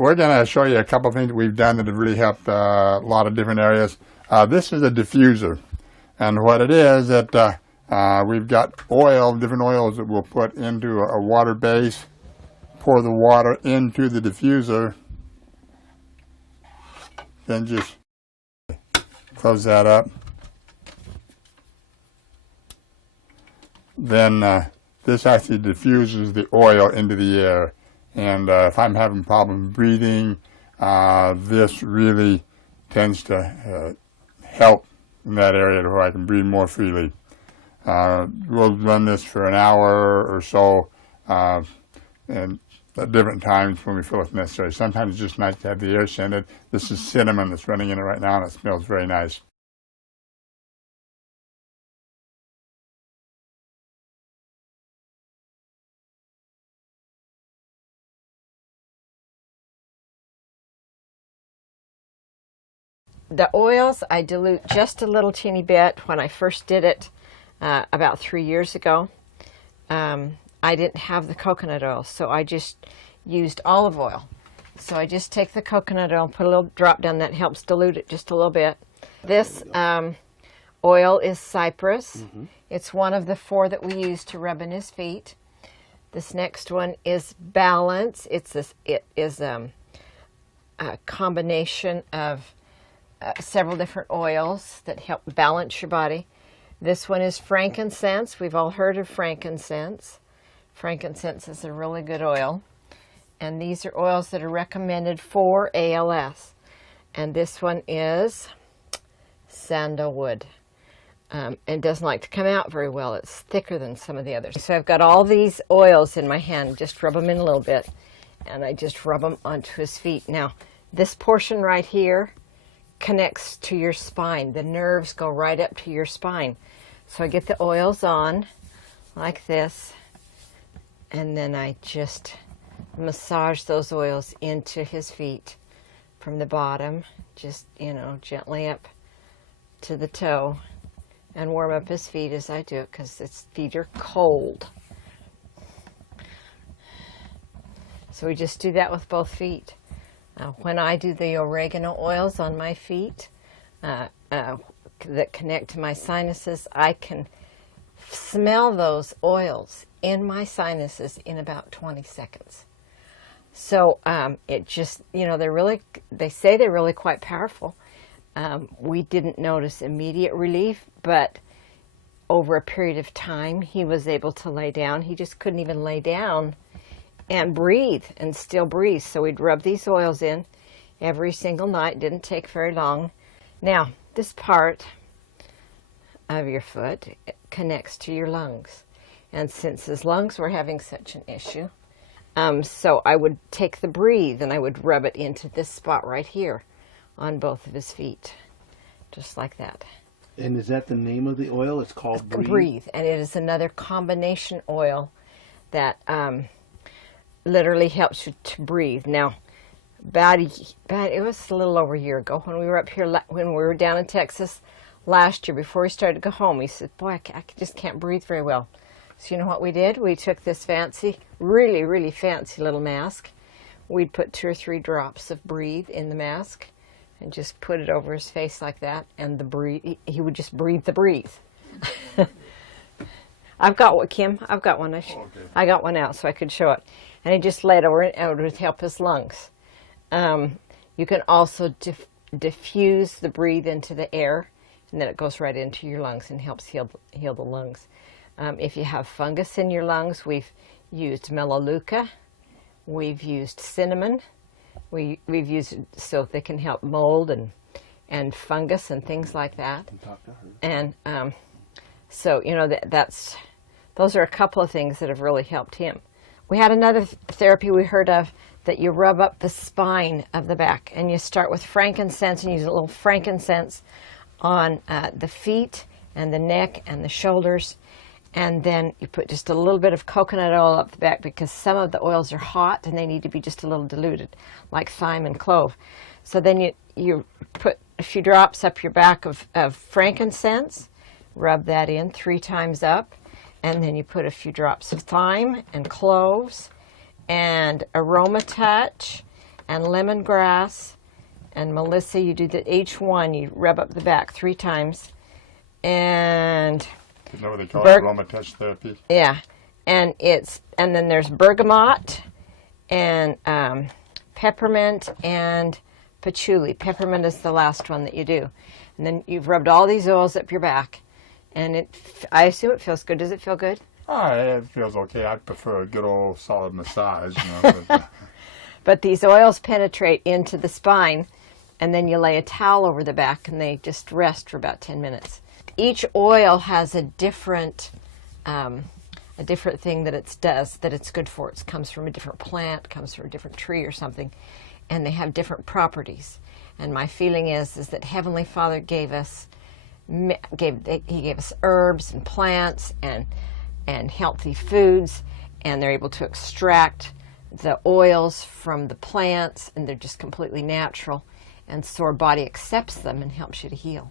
we're going to show you a couple of things we've done that have really helped a lot of different areas. This is a diffuser, and what it is that we've got different oils that we'll put into a water base, pour the water into the diffuser, then just close that up. Then this actually diffuses the oil into the air. And if I'm having problems breathing, this really tends to help in that area where I can breathe more freely. We'll run this for an hour or so, and at different times when we feel it's necessary. Sometimes it's just nice to have the air scented. This is cinnamon that's running in it right now, and it smells very nice. The oils, I dilute just a little teeny bit. When I first did it about 3 years ago, I didn't have the coconut oil, so I just used olive oil. So I just take the coconut oil, put a little drop down, that helps dilute it just a little bit. This oil is cypress. It's one of the 4 that we use to rub in his feet. This next one is balance. It is a combination of several different oils that help balance your body. This one is frankincense. We've all heard of frankincense. Frankincense is a really good oil. And these are oils that are recommended for ALS. And this one is sandalwood. It doesn't like to come out very well. It's thicker than some of the others. So I've got all these oils in my hand. Just rub them in a little bit. And I just rub them onto his feet. Now, this portion right here connects to your spine. The nerves go right up to your spine. So I get the oils on like this, and then I just massage those oils into his feet from the bottom, just, gently up to the toe, and warm up his feet as I do it because his feet are cold. So we just do that with both feet. When I do the oregano oils on my feet that connect to my sinuses, I can smell those oils in my sinuses in about 20 seconds. So it just, they say they're really quite powerful. We didn't notice immediate relief, but over a period of time, he was able to lay down. He just couldn't even lay down and breathe and still breathe. So we'd rub these oils in every single night. Didn't take very long. Now, this part of your foot connects to your lungs. And since his lungs were having such an issue, so I would take the Breathe and I would rub it into this spot right here on both of his feet, just like that. And is that the name of the oil? It's called Breathe? Breathe. And it is another combination oil that literally helps you to breathe. Now, it was a little over a year ago when we were up here, when we were down in Texas last year, before we started to go home, he said, boy, I just can't breathe very well. So you know what we did? We took this fancy, really, really fancy little mask. We'd put 2 or 3 drops of Breathe in the mask and just put it over his face like that, and he would just breathe the Breathe. I've got one, Kim. I've got one. I got one out so I could show it. And he just laid over it, and it would help his lungs. You can also diffuse the Breathe into the air, and then it goes right into your lungs and helps heal the lungs. If you have fungus in your lungs, we've used melaleuca. We've used cinnamon. We've used it so they can help mold and fungus and things like that. And so, those are a couple of things that have really helped him. We had another therapy we heard of that you rub up the spine of the back, and you start with frankincense and use a little frankincense on the feet and the neck and the shoulders, and then you put just a little bit of coconut oil up the back because some of the oils are hot and they need to be just a little diluted, like thyme and clove. So then you put a few drops up your back of frankincense, rub that in 3 times up, and then you put a few drops of thyme and cloves and aroma touch and lemongrass. And Melissa, you do each one, you rub up the back 3 times. And You know what they call Berg- it? Aromatouch therapy. yeah, and then there's bergamot and peppermint and patchouli. Peppermint is the last one that you do. And then you've rubbed all these oils up your back. And I assume it feels good. Does it feel good? It feels okay. I prefer a good old solid massage. You know, But these oils penetrate into the spine, and then you lay a towel over the back, and they just rest for about 10 minutes. Each oil has a different thing that it does, that it's good for. It comes from a different plant, comes from a different tree or something, and they have different properties. And my feeling is that Heavenly Father gave us herbs and plants and healthy foods, and they're able to extract the oils from the plants, and they're just completely natural, and so our body accepts them and helps you to heal.